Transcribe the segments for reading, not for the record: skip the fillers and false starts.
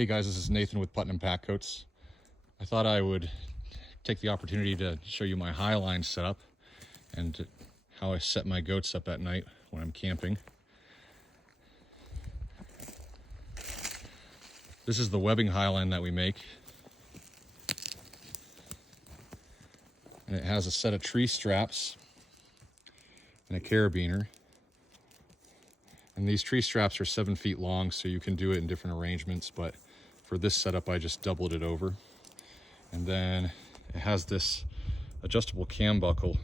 Hey guys, this is Nathan with Putnam Pack Coats. I thought I would take the opportunity to show you my Highline setup and how I set my goats up at night when I'm camping. This is the webbing Highline that we make. And it has a set of tree straps and a carabiner. And these tree straps are 7 feet long, so you can do it in different arrangements, but for this setup I just doubled it over. And then it has this adjustable cam buckle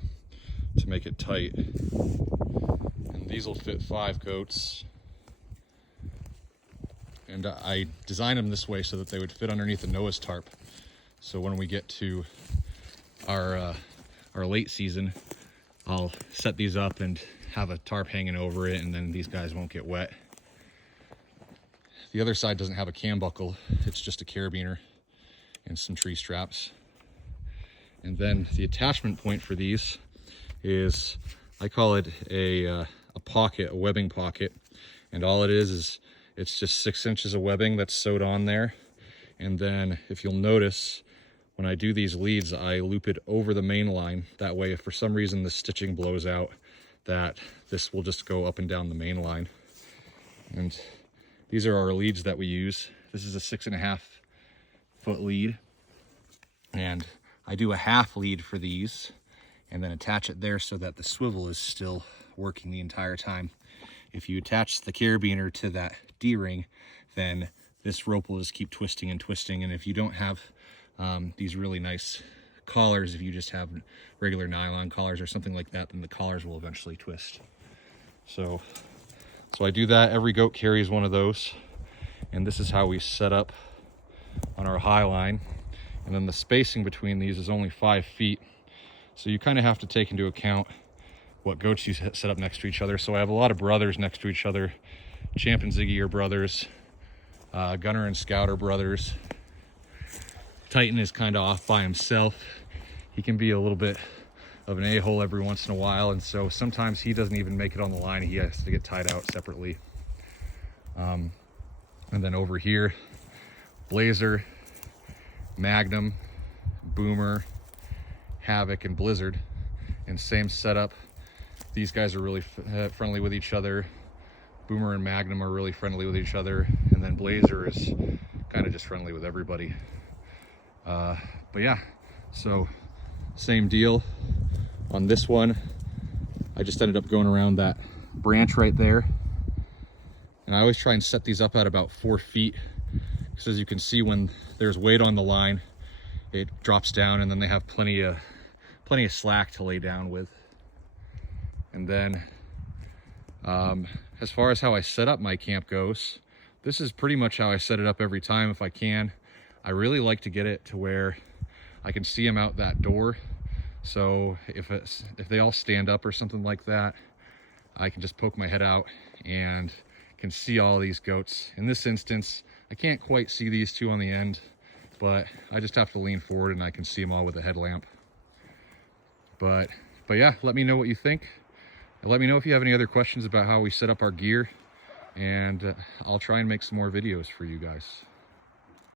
to make it tight. And these will fit 5 goats. And I designed them this way so that they would fit underneath the Noah's tarp. So when we get to our late season, I'll set these up and have a tarp hanging over it, and then these guys won't get wet. The other side doesn't have a cam buckle, it's just a carabiner and some tree straps. And then the attachment point for these is, I call it a pocket, a webbing pocket. And all it is it's just 6 inches of webbing that's sewed on there. And then if you'll notice, when I do these leads, I loop it over the main line. That way, if for some reason the stitching blows out, that this will just go up and down the main line. And these are our leads that we use. This is a 6.5 foot lead. And I do a half lead for these and then attach it there so that the swivel is still working the entire time. If you attach the carabiner to that D-ring, then this rope will just keep twisting and twisting. And if you don't have these really nice collars, if you just have regular nylon collars or something like that, then the collars will eventually twist. So I do that. Every goat carries one of those, and this is how we set up on our Highline. And then the spacing between these is only 5 feet, so you kind of have to take into account what goats you set up next to each other. So I have a lot of brothers next to each other. Champ and Ziggy are brothers. Gunner and Scout are brothers. Titan is kind of off by himself. He can be a little bit of an a-hole every once in a while, and so sometimes he doesn't even make it on the line. He has to get tied out separately. And then over here, Blazer, Magnum, Boomer, Havoc, and Blizzard, and same setup. These guys are really friendly with each other. Boomer and Magnum are really friendly with each other, and then Blazer is kind of just friendly with everybody. But yeah, so same deal on this one. I just ended up going around that branch right there, and I always try and set these up at about 4 feet, because as you can see, when there's weight on the line, it drops down, and then they have plenty of slack to lay down with. And then as far as how I set up my camp goes, this is pretty much how I set it up every time if I can. I really like to get it to where I can see them out that door. So if they all stand up or something like that, I can just poke my head out and can see all these goats. In this instance, I can't quite see these two on the end, but I just have to lean forward and I can see them all with a headlamp. But yeah, let me know what you think. Let me know if you have any other questions about how we set up our gear, and I'll try and make some more videos for you guys.